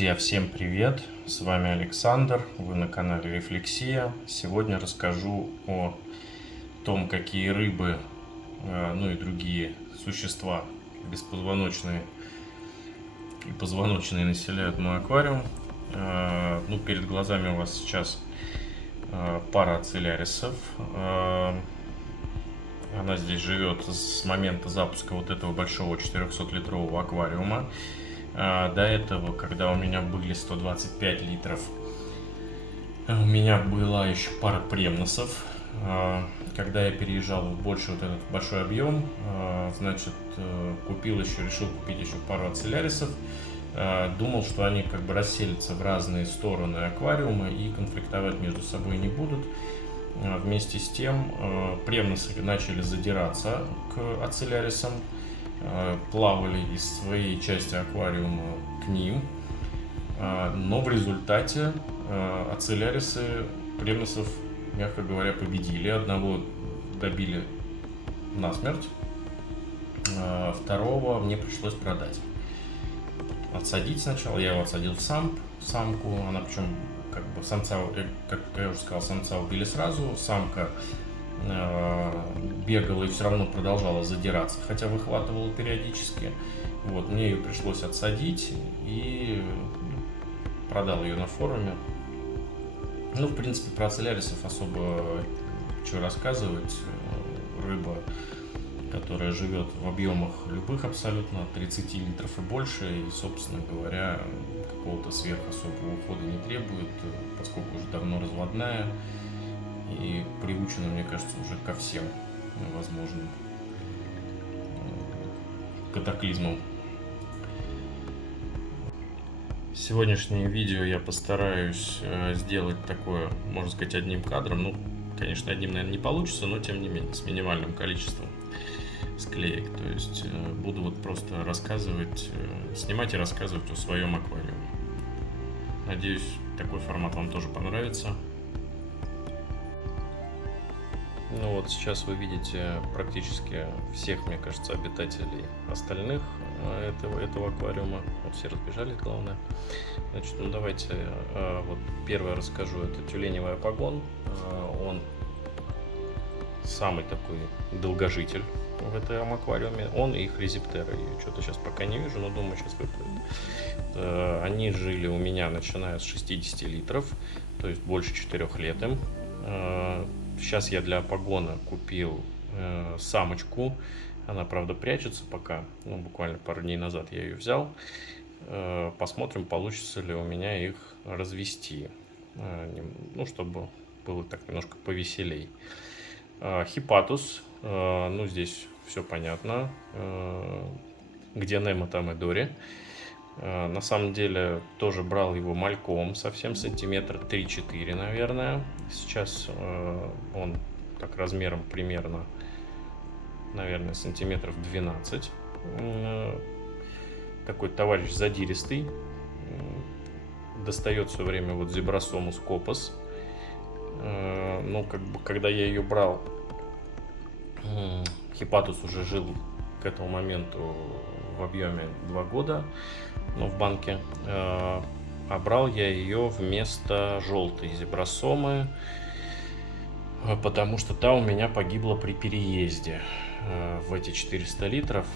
Друзья, всем привет! С вами Александр, вы на канале Рефлексия. Сегодня расскажу о том, какие рыбы, ну и другие существа беспозвоночные и позвоночные населяют мой аквариум. Ну, перед глазами у вас сейчас пара ацилярисов. Она здесь живет с момента запуска вот этого большого 400-литрового аквариума. До этого, когда у меня были 125 литров, у меня была еще пара премносов. Когда я переезжал в больше вот этот большой объем, значит, решил купить еще пару ацилярисов. Думал, что они как бы расселятся в разные стороны аквариума и конфликтовать между собой не будут. Вместе с тем премносы начали задираться к ацилярисам, плавали из своей части аквариума к ним, но в результате ацилярисы премносов, мягко говоря, победили. Одного добили насмерть, второго мне пришлось продать. Отсадить сначала, я его отсадил в самку, она причем как бы самца, как я уже сказал, самца убили сразу, самка бегала и все равно продолжала задираться, хотя выхватывала периодически. Вот, мне ее пришлось отсадить и продал ее на форуме. Ну, в принципе, про ацилярисов особо что рассказывать. Рыба, которая живет в объемах любых абсолютно, 30 литров и больше, и, собственно говоря, какого-то особого ухода не требует, поскольку уже давно разводная и приучена, мне кажется, уже ко всем возможным катаклизмам. Сегодняшнее видео я постараюсь сделать такое, можно сказать, одним кадром. Ну, конечно, одним, наверное, не получится, но тем не менее, с минимальным количеством склеек. То есть буду вот просто рассказывать, снимать и рассказывать о своем аквариуме. Надеюсь, такой формат вам тоже понравится. Ну вот сейчас вы видите практически всех, мне кажется, обитателей остальных этого аквариума. Вот все разбежались, главное. Значит, ну давайте вот первое расскажу. Это тюленевый апагон. Он самый такой долгожитель в этом аквариуме. Он и хризиптера. Я что-то сейчас пока не вижу, но думаю, сейчас выплывет. Они жили у меня начиная с 60 литров, то есть больше 4 лет им. Сейчас я для апагона купил самочку. Она, правда, прячется пока. Ну, буквально пару дней назад я ее взял. Посмотрим, получится ли у меня их развести. Ну, чтобы было так немножко повеселей. Хипатус. Ну, здесь все понятно. Где Немо, там и Дори. На самом деле тоже брал его мальком, совсем сантиметра 3-4, наверное. Сейчас он так размером примерно, наверное, сантиметров 12. Такой товарищ задиристый. Достает все время вот Зебросомус копос. Ну, как бы, когда я ее брал, Хипатус уже жил к этому моменту в объеме 2 года, но в банке. А брал я ее вместо желтой зебросомы, потому что та у меня погибла при переезде в эти 400 литров.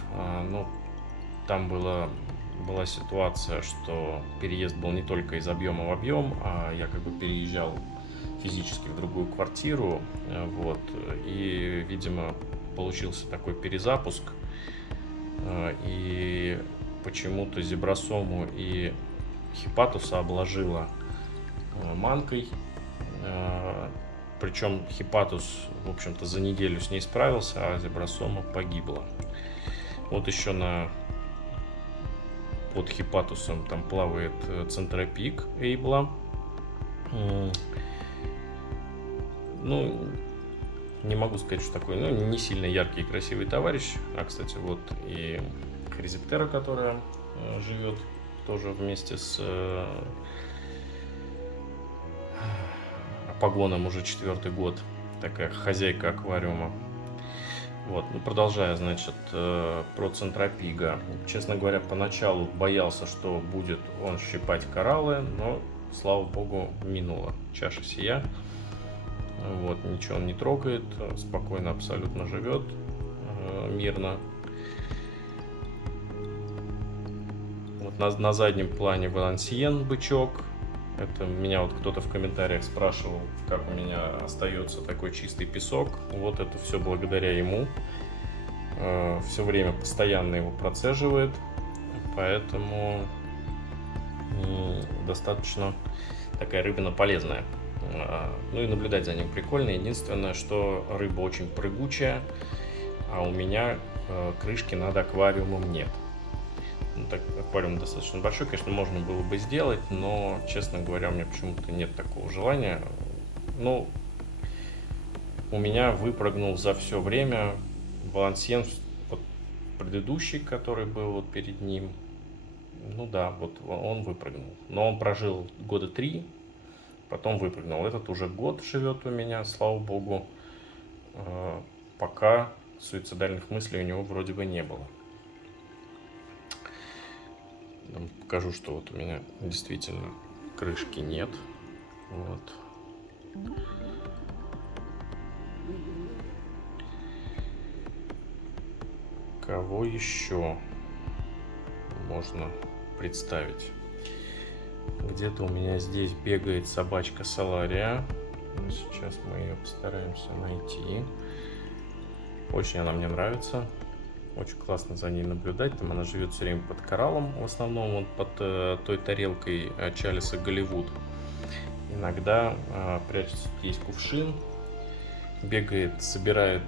Ну, там была ситуация, что переезд был не только из объема в объем, а я как бы переезжал физически в другую квартиру, вот, и, видимо, получился такой перезапуск, и почему-то зебросому и хипатуса обложила манкой, причем хипатус, в общем-то, за неделю с ней справился, а зебросома погибла. Вот еще под хипатусом там плавает центропик Эйбла. Ну, не могу сказать, что такой, ну, не сильно яркий и красивый товарищ. А, кстати, вот и хризиптера, которая живет тоже вместе с апагоном уже 4-й год. Такая хозяйка аквариума. Вот, ну, продолжая, значит, про центропига. Честно говоря, поначалу боялся, что будет он щипать кораллы, но, слава богу, минула чаша сия. Вот, ничего он не трогает, спокойно абсолютно живет, мирно. Вот на заднем плане Валансиен бычок. Это меня вот кто-то в комментариях спрашивал, как у меня остается такой чистый песок. Вот это все благодаря ему. Все время постоянно его процеживает, поэтому достаточно такая рыбина полезная. Ну и наблюдать за ним прикольно. Единственное, что рыба очень прыгучая, а у меня крышки над аквариумом нет. Ну, так, аквариум достаточно большой, конечно, можно было бы сделать, но, честно говоря, у меня почему-то нет такого желания. Ну, у меня выпрыгнул за все время Валансиен, вот, предыдущий, который был вот перед ним. Ну да, вот он выпрыгнул. Но он прожил года 3, потом выпрыгнул. Этот уже год живет у меня, слава богу. Пока суицидальных мыслей у него вроде бы не было. Покажу, что вот у меня действительно крышки нет. Вот. Кого еще можно представить? Где-то у меня здесь бегает собачка Салария. Сейчас мы ее постараемся найти. Очень она мне нравится. Очень классно за ней наблюдать. Там она живет все время под кораллом, в основном вот под той тарелкой Чалиса Голливуд. Иногда прячется, есть кувшин, бегает, собирает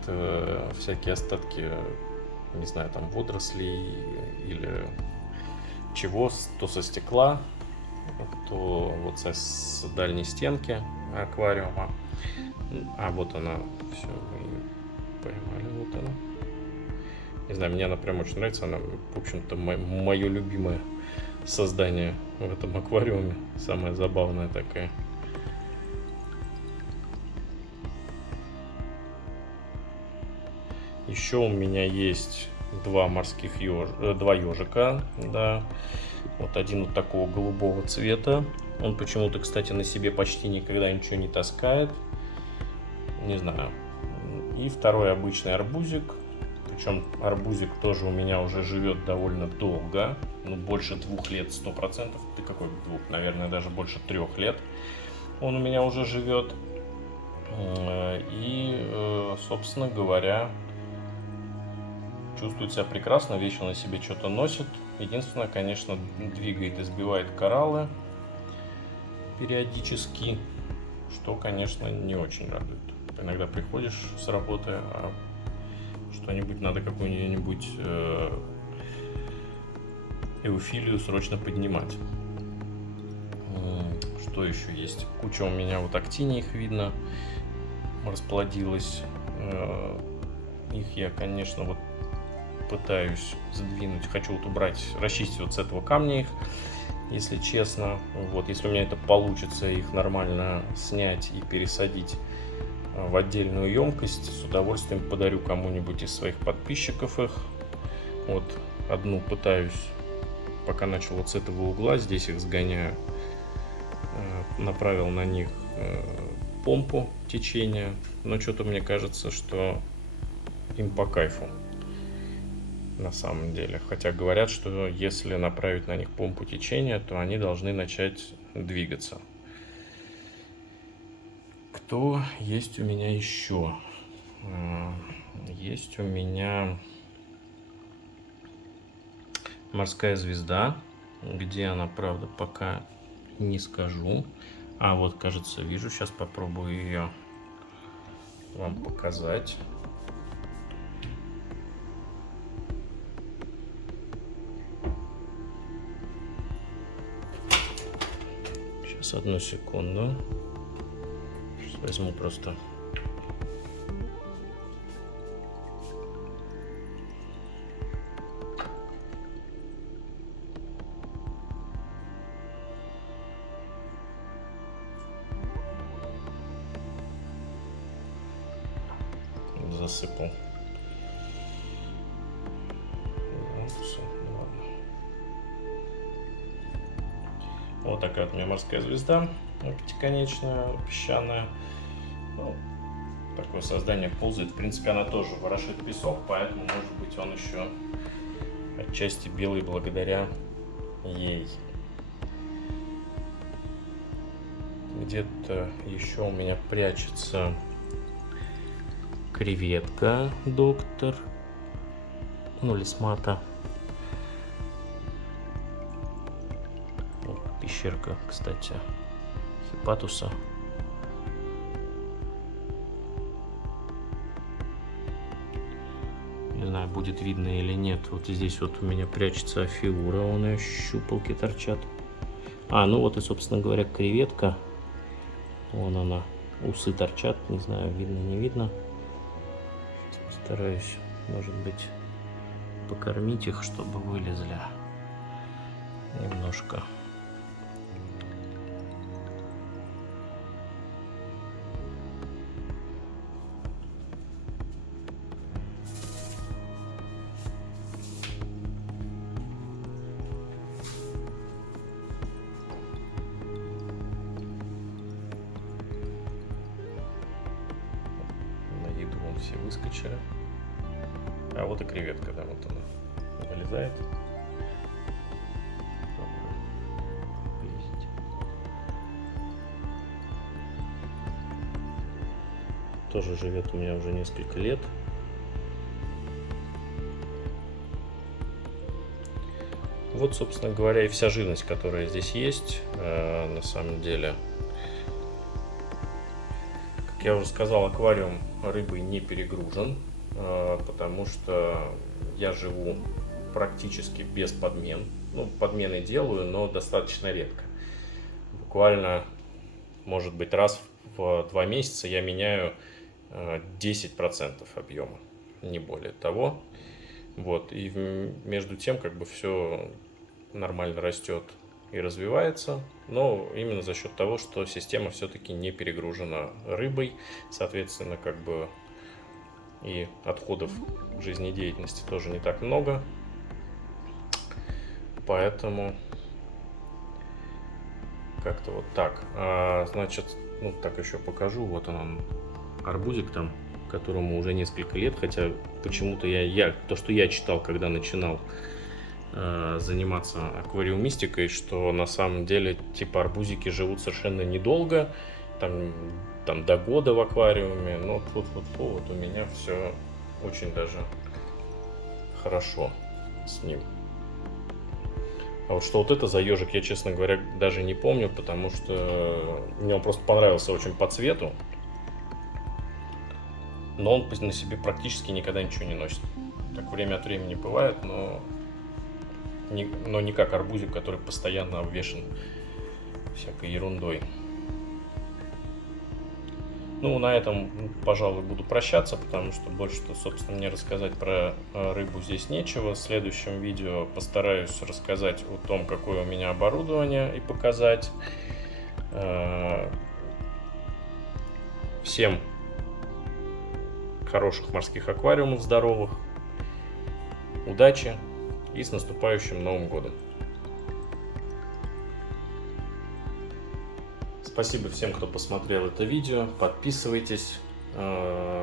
всякие остатки, не знаю, там водорослей или чего, то со стекла, то вот с дальней стенки аквариума. А вот она, все, мы ее поймали, вот она. Не знаю, мне она прям очень нравится. Она, в общем-то, мое любимое создание в этом аквариуме. Самая забавная такая. Еще у меня есть два ежика, да. Вот один вот такого голубого цвета. Он почему-то, кстати, на себе почти никогда ничего не таскает. Не знаю. И второй обычный арбузик. Причем арбузик тоже у меня уже живет довольно долго, ну больше 2 лет 100%, да какой 2, наверное, даже больше 3 лет он у меня уже живет. И, собственно говоря, чувствует себя прекрасно, вечно на себе что-то носит. Единственное, конечно, двигает и сбивает кораллы периодически, что, конечно, не очень радует. Иногда приходишь с работы, а что-нибудь надо, какую-нибудь эуфилию срочно поднимать. Что еще есть? Куча у меня вот актиний, их видно, расплодилась. Их я, конечно, вот пытаюсь задвинуть. Хочу вот убрать, расчистить вот с этого камня их, если честно. Вот, если у меня это получится, их нормально снять и пересадить в отдельную емкость, с удовольствием подарю кому-нибудь из своих подписчиков их. Вот одну пытаюсь, пока начал вот с этого угла, здесь их сгоняю, направил на них помпу течения, но что-то мне кажется, что им по кайфу на самом деле. Хотя говорят, что если направить на них помпу течения, то они должны начать двигаться. Кто есть у меня еще? Есть у меня морская звезда. Где она, правда, пока не скажу. А вот, кажется, вижу. Сейчас попробую ее вам показать. Сейчас, одну секунду. Сейчас возьму просто. Засыпал. Вот такая вот у меня морская звезда пятиконечная, песчаная. Ну, такое создание ползает. В принципе, она тоже ворошит песок, поэтому, может быть, он еще отчасти белый благодаря ей. Где-то еще у меня прячется креветка доктор, ну, лисмата. Вот пещерка, кстати, хипатуса. Не знаю, будет видно или нет. Вот здесь вот у меня прячется афиура, вон ее щупалки торчат. Ну вот и, собственно говоря, креветка. Вон она, усы торчат, не знаю, видно, не видно. Сейчас постараюсь, может быть, покормить их, чтобы вылезли немножко. Все выскочили. Вот и креветка, да, вот она вылезает. Тоже живет у меня уже несколько лет. Вот, собственно говоря, и вся живность, которая здесь есть, на самом деле. Как я уже сказал, аквариум рыбой не перегружен, потому что я живу практически без подмен. Ну, подмены делаю, но достаточно редко. Буквально, может быть, раз в 2 месяца я меняю 10% объема, не более того. Вот, и между тем, как бы все нормально растет и развивается, но именно за счет того, что система все-таки не перегружена рыбой, соответственно, как бы и отходов жизнедеятельности тоже не так много, поэтому как-то вот так. Значит, ну так еще покажу, вот он арбузик там, которому уже несколько лет, хотя почему-то то, что я читал, когда начинал заниматься аквариумистикой, что на самом деле типа арбузики живут совершенно недолго, там до года в аквариуме, но вот у меня все очень даже хорошо с ним. А вот что вот это за ежик, я, честно говоря, даже не помню, потому что мне он просто понравился очень по цвету, но он на себе практически никогда ничего не носит. Так время от времени бывает, но не как арбузик, который постоянно обвешан всякой ерундой. Ну, на этом, пожалуй, буду прощаться, потому что больше-то, собственно, мне рассказать про рыбу здесь нечего. В следующем видео постараюсь рассказать о том, какое у меня оборудование, и показать. Всем хороших морских аквариумов, здоровых, удачи и с наступающим Новым годом! Спасибо всем, кто посмотрел это видео. Подписывайтесь,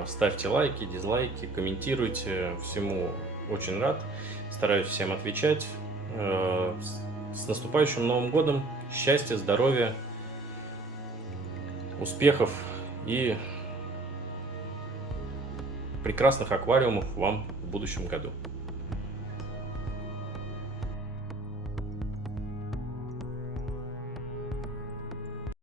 ставьте лайки, дизлайки, комментируйте. Всему очень рад. Стараюсь всем отвечать. С наступающим Новым годом! Счастья, здоровья, успехов и прекрасных аквариумов вам в будущем году.